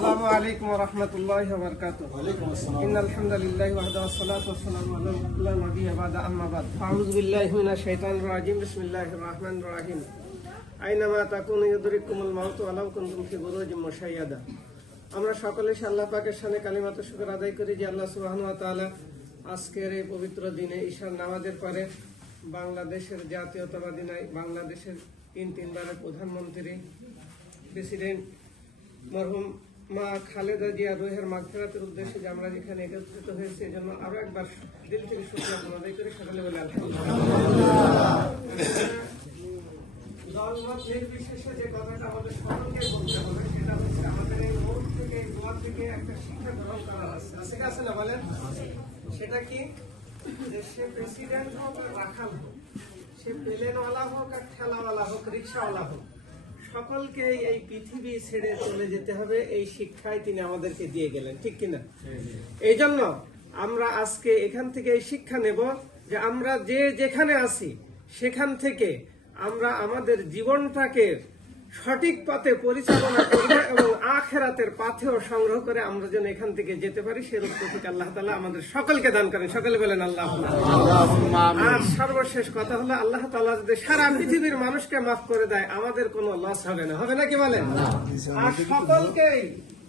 আসসালামু আলাইকুম ওয়া রাহমাতুল্লাহি ওয়া বারাকাতুহু। ইন্নাল হামদালিল্লাহি ওয়াহদাহু ওয়াসসালাতু ওয়াসসালামু আলা নাবিয়্যিনা বা'দা আম্মা বা'দ। আউযু বিল্লাহি মিনাশ শাইতানির রাজিম। বিসমিল্লাহির রাহমানির রাহিম। আইনামা তাকুনু ইউদরিকুমুল মাউতু ওয়া লাউ কুনতুম ফি বুরুজিম মুশাইয়াদা। আমরা সকলে আল্লাহ পাকের সামনে কালিমাত শুকর আদায় করি যে আল্লাহ সুবহানাহু ওয়া তাআলা আজকের এই পবিত্র দিনে ঈশার নামাজের পরে বাংলাদেশের জাতীয়তাবাদী নাই, বাংলাদেশের তিনবারের প্রধানমন্ত্রী প্রেসিডেন্ট মরহুম মা খালেদা জিয়া রুহের মাগফিরাতের উদ্দেশ্যে যে আমরা যেখানে একত্রিত হয়েছি, এই জন্য আরো একবার দিল থেকে শুকরিয়া আদায় করে সকলে বলে আলহামদুলিল্লাহ। দলমত নির্বিশেষে যে কথাটা আমাদের সকলকে বলতে হবে সেটা হচ্ছে আমাদের এই মন থেকে, দোয়া থেকে একটা শিক্ষা গ্রহণ করা আছে আছে না বলেন? সেটা কি? যে সে প্রেসিডেন্ট হোক আর রাখাল হোক, সে প্লেনওয়ালা হোক আর ঠেলাওয়ালা হোক, রিক্সাওয়ালা হোক, সকলকে এই পৃথিবী ছেড়ে চলে যেতে হবে, এই শিক্ষায় তিনি আমাদেরকে দিয়ে গেলেন, ঠিক কিনা? এই জন্য আমরা আজকে এখান থেকে এই শিক্ষা নেব যে আমরা যে যেখানে আছি সেখান থেকে আমরা আমাদের জীবনটাকে সঠিক পথে পরিচালনা করব এবং আখিরাতের পাথেও সংগ্রহ করে আমরা যেন এখান থেকে যেতে পারি, সেরূপ তৌফিক আল্লাহ তাআলা আমাদের সকলকে দান করেন। সকলে বলেন আল্লাহুম্মা আমিন। আর সর্বশেষ কথা হলো, আল্লাহ তাআলা যদি সারা পৃথিবীর মানুষকে মাফ করে দেয়, আমাদের কোনো লস হবে না, হবে না কি বলেন? আর সকলকেই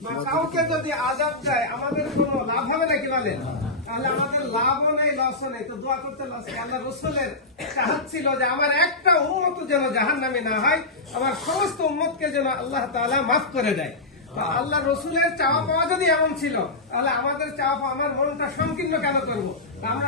বা কাউকে যদি আযাব দেয়, আমাদের কোনো লাভ হবে না কি বলেন? তাহলে আমাদের লাভও নেই, লসও নেই। তো দোয়া করতে লস। আল্লাহ রাসূলের চাহাত ছিল যে আমার একটা উম্মত যেন জাহান্নামে না হয়, আমার সমস্ত উম্মতকে যেন আল্লাহ তাআলা মাফ করে দেয়। তো আল্লাহ রাসূলের চাওয়া পাওয়া যদি এমন ছিল, তাহলে আমাদের চাওয়া পাওয়া, আমার মনটা সংকীর্ণ কেন করবো? আমরা